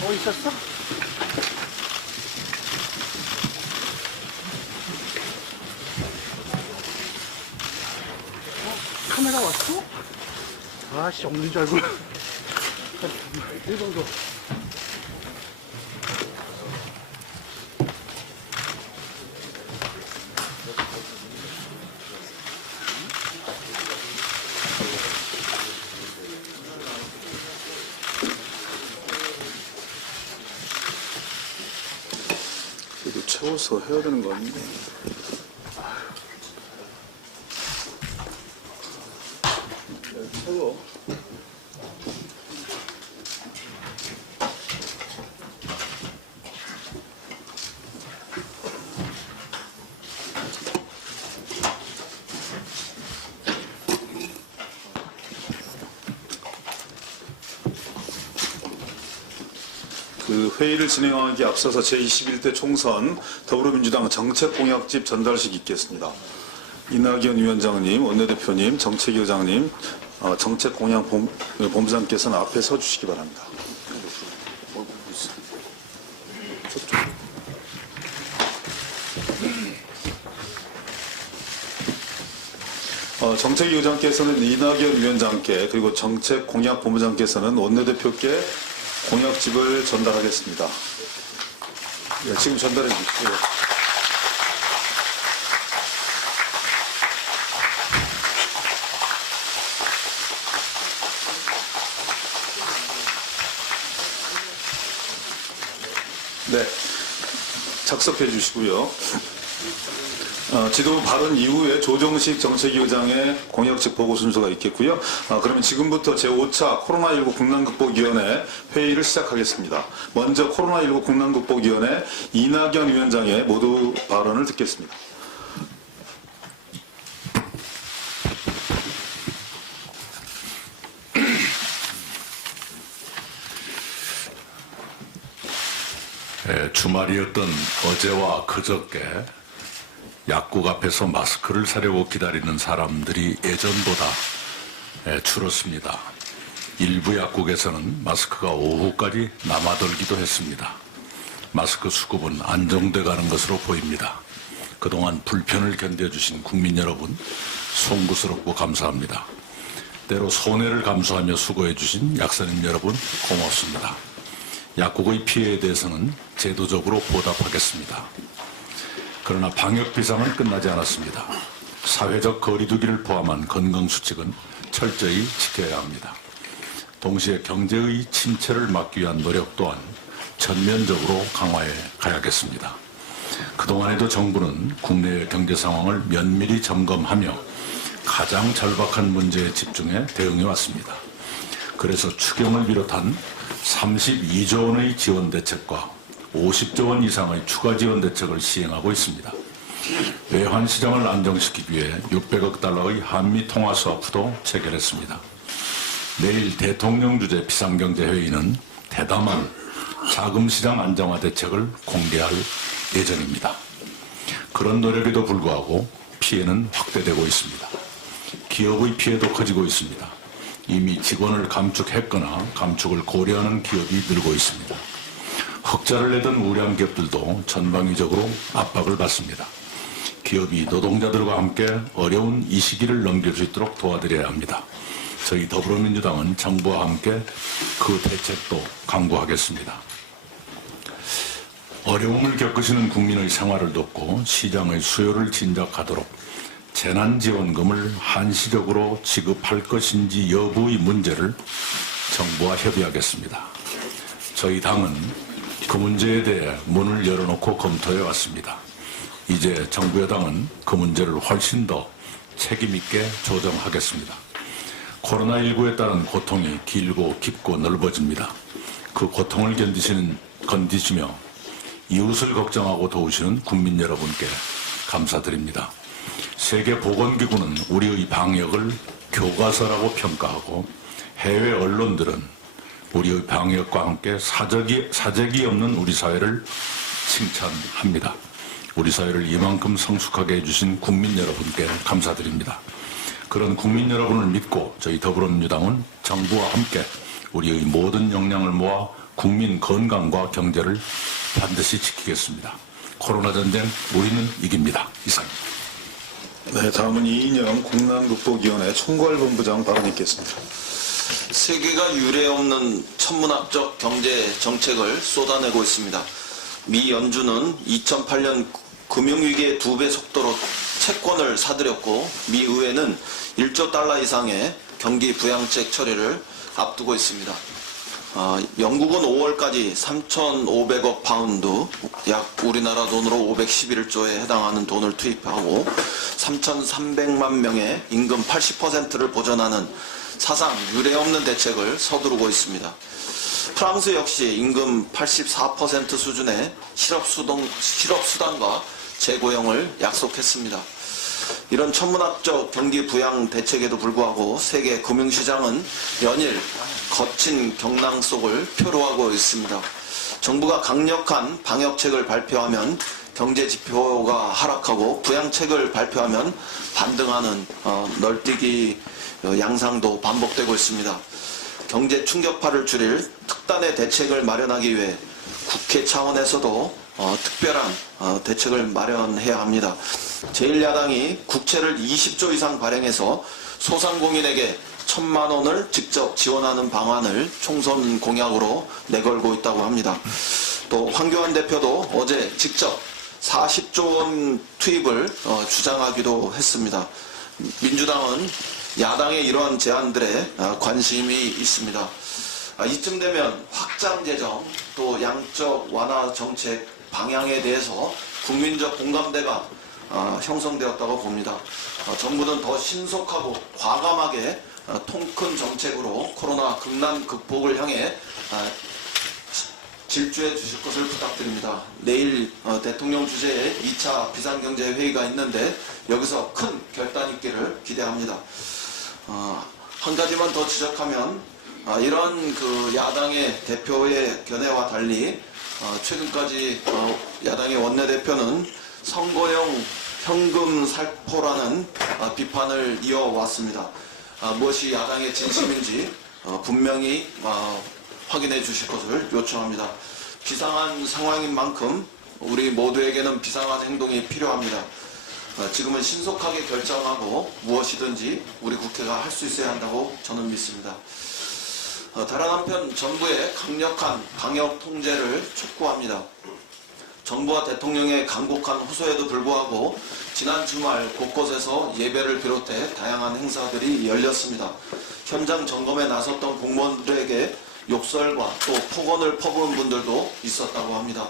뭐 있었어? 어? 카메라 왔어? 아씨 없는 줄 알고 이 정도 채워서 해야 되는 거 아닌가? 네, 채워. 그 회의를 진행하기에 앞서서 제21대 총선 더불어민주당 정책공약집 전달식 있겠습니다. 이낙연 위원장님, 원내대표님, 정책위원장님, 어, 정책공약 본- 본부장께서는 앞에 서주시기 바랍니다. 어, 정책위원장께서는 이낙연 위원장께 그리고 정책공약본부장께서는 원내대표께 공약집을 전달하겠습니다. 예, 지금 전달해 주십시오. 네, 작성해 주시고요. 어, 지도부 발언 이후에 조정식 정책위원장의 공약집 보고 순서가 있겠고요. 어, 그러면 지금부터 제5차 코로나19 국난극복위원회 회의를 시작하겠습니다. 먼저 코로나19 국난극복위원회 이낙연 위원장의 모두 발언을 듣겠습니다. 예, 주말이었던 어제와 그저께 약국 앞에서 마스크를 사려고 기다리는 사람들이 예전보다 예, 줄었습니다. 일부 약국에서는 마스크가 오후까지 남아돌기도 했습니다. 마스크 수급은 안정돼 가는 것으로 보입니다. 그동안 불편을 견뎌주신 국민 여러분, 송구스럽고 감사합니다. 때로 손해를 감수하며 수고해주신 약사님 여러분, 고맙습니다. 약국의 피해에 대해서는 제도적으로 보답하겠습니다. 그러나 방역 비상은 끝나지 않았습니다. 사회적 거리두기를 포함한 건강 수칙은 철저히 지켜야 합니다. 동시에 경제의 침체를 막기 위한 노력 또한 전면적으로 강화해 가야겠습니다. 그동안에도 정부는 국내의 경제 상황을 면밀히 점검하며 가장 절박한 문제에 집중해 대응해 왔습니다. 그래서 추경을 비롯한 32조 원의 지원 대책과 50조 원 이상의 추가 지원 대책을 시행하고 있습니다. 외환 시장을 안정시키기 위해 600억 달러의 한미 통화 스와프도 체결했습니다. 내일 대통령 주재 비상경제회의는 대담한 자금 시장 안정화 대책을 공개할 예정입니다. 그런 노력에도 불구하고 피해는 확대되고 있습니다. 기업의 피해도 커지고 있습니다. 이미 직원을 감축했거나 감축을 고려하는 기업이 늘고 있습니다. 흑자를 내던 우량 기업들도 전방위적으로 압박을 받습니다. 기업이 노동자들과 함께 어려운 이 시기를 넘길 수 있도록 도와드려야 합니다. 저희 더불어민주당은 정부와 함께 그 대책도 강구하겠습니다. 어려움을 겪으시는 국민의 생활을 돕고 시장의 수요를 진작하도록 재난지원금을 한시적으로 지급할 것인지 여부의 문제를 정부와 협의하겠습니다. 저희 당은 그 문제에 대해 문을 열어놓고 검토해 왔습니다. 이제 정부 여당은 그 문제를 훨씬 더 책임있게 조정하겠습니다. 코로나19에 따른 고통이 길고 깊고 넓어집니다. 그 고통을 견디시는, 건디시며 이웃을 걱정하고 도우시는 국민 여러분께 감사드립니다. 세계보건기구는 우리의 방역을 교과서라고 평가하고 해외 언론들은 우리의 방역과 함께 사적이, 사적이 없는 우리 사회를 칭찬합니다. 우리 사회를 이만큼 성숙하게 해주신 국민 여러분께 감사드립니다. 그런 국민 여러분을 믿고 저희 더불어민주당은 정부와 함께 우리의 모든 역량을 모아 국민 건강과 경제를 반드시 지키겠습니다. 코로나 전쟁 우리는 이깁니다. 이상입니다. 네, 다음은 이인영 국난극복위원회 총괄본부장 발언 있겠습니다. 세계가 유례 없는 천문학적 경제 정책을 쏟아내고 있습니다. 미 연준은 2008년 금융위기의 두 배 속도로 채권을 사들였고 미 의회는 1조 달러 이상의 경기 부양책 처리를 앞두고 있습니다. 아, 영국은 5월까지 3,500억 파운드, 약 우리나라 돈으로 511조에 해당하는 돈을 투입하고 3,300만 명의 임금 80%를 보전하는 사상 유례 없는 대책을 서두르고 있습니다. 프랑스 역시 임금 84% 수준의 실업수동, 실업수당과 재고용을 약속했습니다. 이런 천문학적 경기 부양 대책에도 불구하고 세계 금융시장은 연일 거친 경랑 속을 표로하고 있습니다. 정부가 강력한 방역책을 발표하면 경제 지표가 하락하고 부양책을 발표하면 반등하는 어, 널뛰기 어, 양상도 반복되고 있습니다. 경제 충격파를 줄일 특단의 대책을 마련하기 위해 국회 차원에서도 어, 특별한 어, 대책을 마련해야 합니다. 제1야당이 국채를 20조 이상 발행해서 소상공인에게 천만 원을 직접 지원하는 방안을 총선 공약으로 내걸고 있다고 합니다. 또 황교안 대표도 어제 직접 40조 원 투입을 어, 주장하기도 했습니다. 민주당은 야당의 이러한 제안들에 어, 관심이 있습니다. 아, 이쯤 되면 확장 재정 또 양적 완화 정책 방향에 대해서 국민적 공감대가 어, 형성되었다고 봅니다. 어, 정부는 더 신속하고 과감하게 어, 통큰 정책으로 코로나 극난 극복을 향해 아, 질주해 주실 것을 부탁드립니다. 내일 어, 대통령 주재의 2차 비상경제회의가 있는데 여기서 큰 결단 있기를 기대합니다. 어, 한 가지만 더 지적하면 아, 이런 그 야당의 대표의 견해와 달리 어, 최근까지 어, 야당의 원내대표는 선거용 현금 살포라는 아, 비판을 이어왔습니다. 아, 무엇이 야당의 진심인지 어, 분명히 어, 확인해 주실 것을 요청합니다. 비상한 상황인 만큼 우리 모두에게는 비상한 행동이 필요합니다. 어, 지금은 신속하게 결정하고 무엇이든지 우리 국회가 할 수 있어야 한다고 저는 믿습니다. 어, 다른 한편 정부의 강력한 방역 통제를 촉구합니다. 정부와 대통령의 강곡한 호소에도 불구하고 지난 주말 곳곳에서 예배를 비롯해 다양한 행사들이 열렸습니다. 현장 점검에 나섰던 공무원들에게 욕설과 또 폭언을 퍼부은 분들도 있었다고 합니다.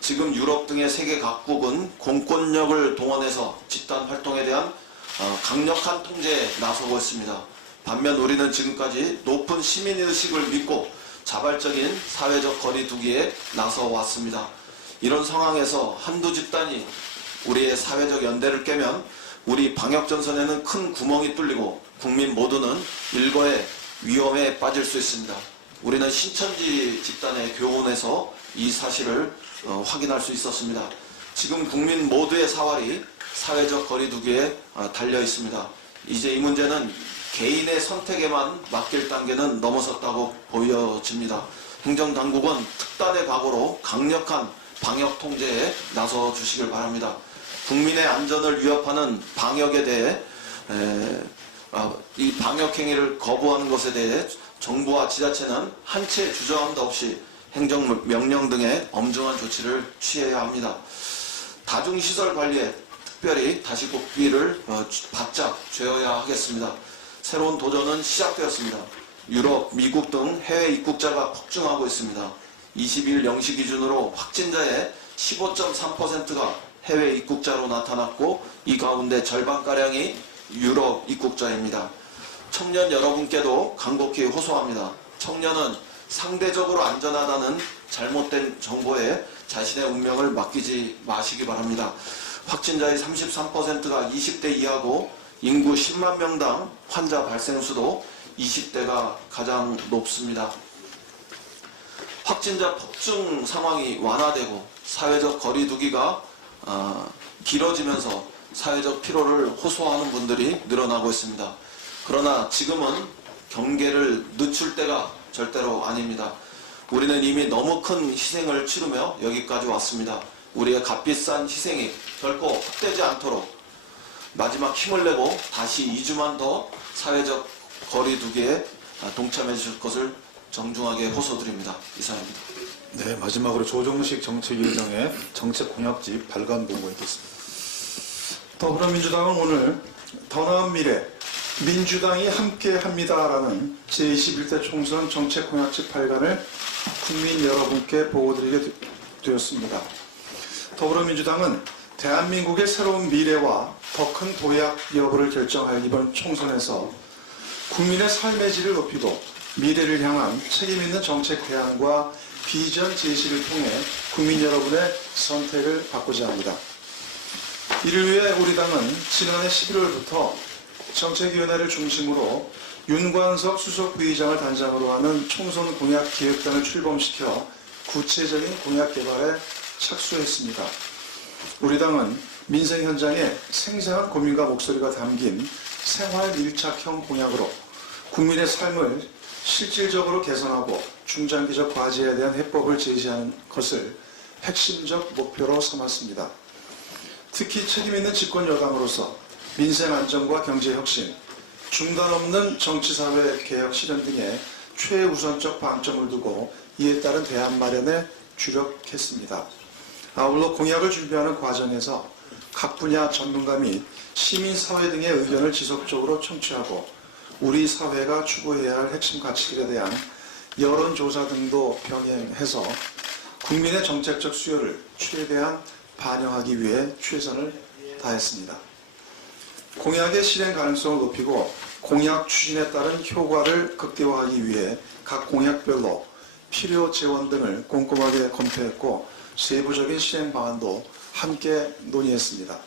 지금 유럽 등의 세계 각국은 공권력을 동원해서 집단 활동에 대한 어, 강력한 통제에 나서고 있습니다. 반면 우리는 지금까지 높은 시민의식을 믿고 자발적인 사회적 거리 두기에 나서 왔습니다. 이런 상황에서 한두 집단이 우리의 사회적 연대를 깨면 우리 방역전선에는 큰 구멍이 뚫리고 국민 모두는 일거의 위험에 빠질 수 있습니다. 우리는 신천지 집단의 교훈에서 이 사실을 어, 확인할 수 있었습니다. 지금 국민 모두의 사활이 사회적 거리두기에 어, 달려 있습니다. 이제 이 문제는 개인의 선택에만 맡길 단계는 넘어섰다고 보여집니다. 행정당국은 특단의 각오로 강력한 방역 통제에 나서 주시길 바랍니다. 국민의 안전을 위협하는 방역에 대해 에, 아, 이 방역 행위를 거부하는 것에 대해 정부와 지자체는 한채 주저함도 없이 행정명령 등의 엄중한 조치를 취해야 합니다. 다중시설 관리에 특별히 다시 복귀를 어, 바짝 죄어야 하겠습니다. 새로운 도전은 시작되었습니다. 유럽, 미국 등 해외 입국자가 폭증하고 있습니다. 20일 0시 기준으로 확진자의 15.3%가 해외 입국자로 나타났고 이 가운데 절반가량이 유럽 입국자입니다. 청년 여러분께도 간곡히 호소합니다. 청년은 상대적으로 안전하다는 잘못된 정보에 자신의 운명을 맡기지 마시기 바랍니다. 확진자의 33%가 20대 이하고 인구 10만 명당 환자 발생 수도 20대가 가장 높습니다. 확진자 폭증 상황이 완화되고 사회적 거리두기가 어, 길어지면서 사회적 피로를 호소하는 분들이 늘어나고 있습니다. 그러나 지금은 경계를 늦출 때가 절대로 아닙니다. 우리는 이미 너무 큰 희생을 치르며 여기까지 왔습니다. 우리의 값비싼 희생이 결코 헛되지 않도록 마지막 힘을 내고 다시 2주만 더 사회적 거리 두기에 동참해 주실 것을 정중하게 호소드립니다. 이상입니다. 네, 마지막으로 조정식 정책위원장의 정책 공약집 발간 보고 있겠습니다. 더불어민주당은 오늘 더 나은 미래 민주당이 함께합니다라는 제21대 총선 정책 공약집 발간을 국민 여러분께 보고드리게 되었습니다. 더불어민주당은 대한민국의 새로운 미래와 더 큰 도약 여부를 결정할 이번 총선에서 국민의 삶의 질을 높이고 미래를 향한 책임 있는 정책 대안과 비전 제시를 통해 국민 여러분의 선택을 받고자 합니다. 이를 위해 우리 당은 지난해 11월부터 정책위원회를 중심으로 윤관석 수석 부의장을 단장으로 하는 총선 공약 기획단을 출범시켜 구체적인 공약 개발에 착수했습니다. 우리 당은 민생 현장에 생생한 고민과 목소리가 담긴 생활 밀착형 공약으로 국민의 삶을 실질적으로 개선하고 중장기적 과제에 대한 해법을 제시하는 것을 핵심적 목표로 삼았습니다. 특히 책임있는 집권 여당으로서 민생 안정과 경제 혁신, 중단 없는 정치사회 개혁 실현 등의 최우선적 방점을 두고 이에 따른 대안 마련에 주력했습니다. 아울러 공약을 준비하는 과정에서 각 분야 전문가 및 시민사회 등의 의견을 지속적으로 청취하고 우리 사회가 추구해야 할 핵심 가치들에 대한 여론조사 등도 병행해서 국민의 정책적 수요를 최대한 반영하기 위해 최선을 다했습니다. 공약의 실행 가능성을 높이고 공약 추진에 따른 효과를 극대화하기 위해 각 공약별로 필요 재원 등을 꼼꼼하게 검토했고 세부적인 실행 방안도 함께 논의했습니다.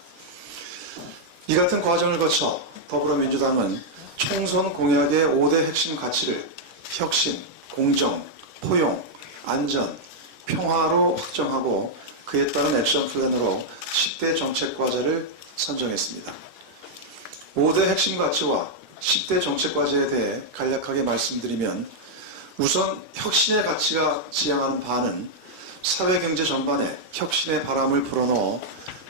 이 같은 과정을 거쳐 더불어민주당은 총선 공약의 5대 핵심 가치를 혁신, 공정, 포용, 안전, 평화로 확정하고 그에 따른 액션 플랜으로 10대 정책 과제를 선정했습니다. 5대 핵심 가치와 10대 정책 과제에 대해 간략하게 말씀드리면 우선 혁신의 가치가 지향하는 바는 사회경제 전반에 혁신의 바람을 불어넣어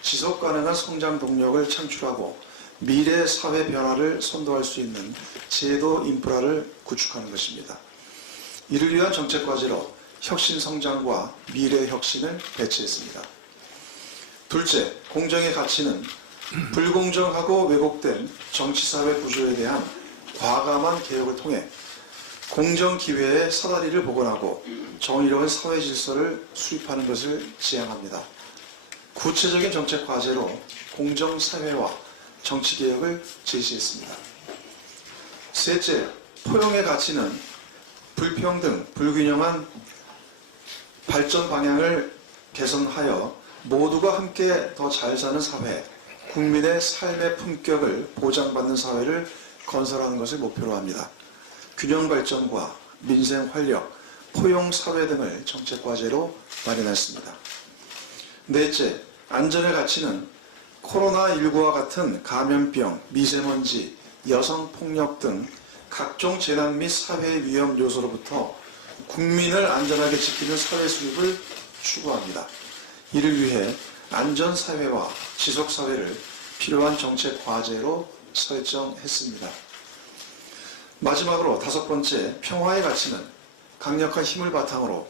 지속 가능한 성장 동력을 창출하고 미래 사회 변화를 선도할 수 있는 제도 인프라를 구축하는 것입니다. 이를 위한 정책 과제로 혁신 성장과 미래 혁신을 배치했습니다. 둘째, 공정의 가치는 불공정하고 왜곡된 정치사회 구조에 대한 과감한 개혁을 통해 공정 기회의 사다리를 복원하고 정의로운 사회 질서를 수립하는 것을 지향합니다. 구체적인 정책 과제로 공정 사회와 정치 개혁을 제시했습니다. 셋째, 포용의 가치는 불평등, 불균형한 발전 방향을 개선하여 모두가 함께 더 잘 사는 사회, 국민의 삶의 품격을 보장받는 사회를 건설하는 것을 목표로 합니다. 균형 발전과 민생 활력, 포용 사회 등을 정책 과제로 마련했습니다. 넷째, 안전의 가치는 코로나19와 같은 감염병, 미세먼지, 여성 폭력 등 각종 재난 및 사회 위험 요소로부터 국민을 안전하게 지키는 사회 수립을 추구합니다. 이를 위해 안전 사회와 지속 사회를 필요한 정책 과제로 설정했습니다. 마지막으로 다섯 번째, 평화의 가치는 강력한 힘을 바탕으로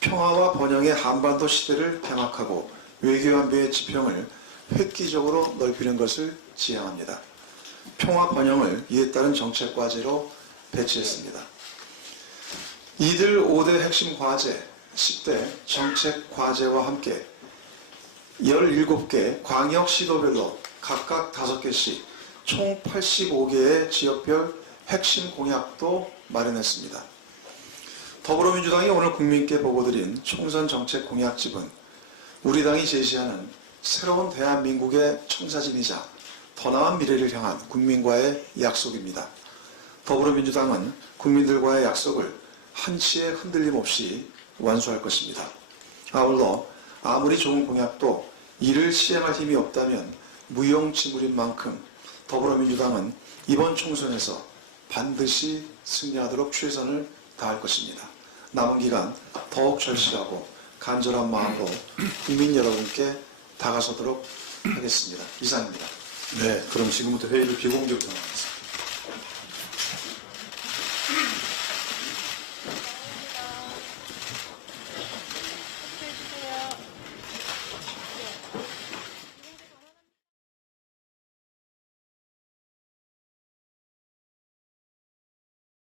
평화와 번영의 한반도 시대를 개막하고 외교안보의 지평을 획기적으로 넓히는 것을 지향합니다. 평화 번영을 이에 따른 정책 과제로 배치했습니다. 이들 5대 핵심 과제, 10대 정책 과제와 함께 17개 광역 시도별로 각각 5개씩 총 85개의 지역별 핵심 공약도 마련했습니다. 더불어민주당이 오늘 국민께 보고드린 총선 정책 공약집은 우리 당이 제시하는 새로운 대한민국의 청사진이자 더 나은 미래를 향한 국민과의 약속입니다. 더불어민주당은 국민들과의 약속을 한치의 흔들림 없이 완수할 것입니다. 아울러 아무리 좋은 공약도 이를 시행할 힘이 없다면 무용지물인 만큼 더불어민주당은 이번 총선에서 반드시 승리하도록 최선을 다할 것입니다. 남은 기간 더욱 절실하고 간절한 마음으로 국민 여러분께 다가서도록 하겠습니다. 이상입니다. 네, 그럼 지금부터 회의를 비공개로 진행하겠습니다.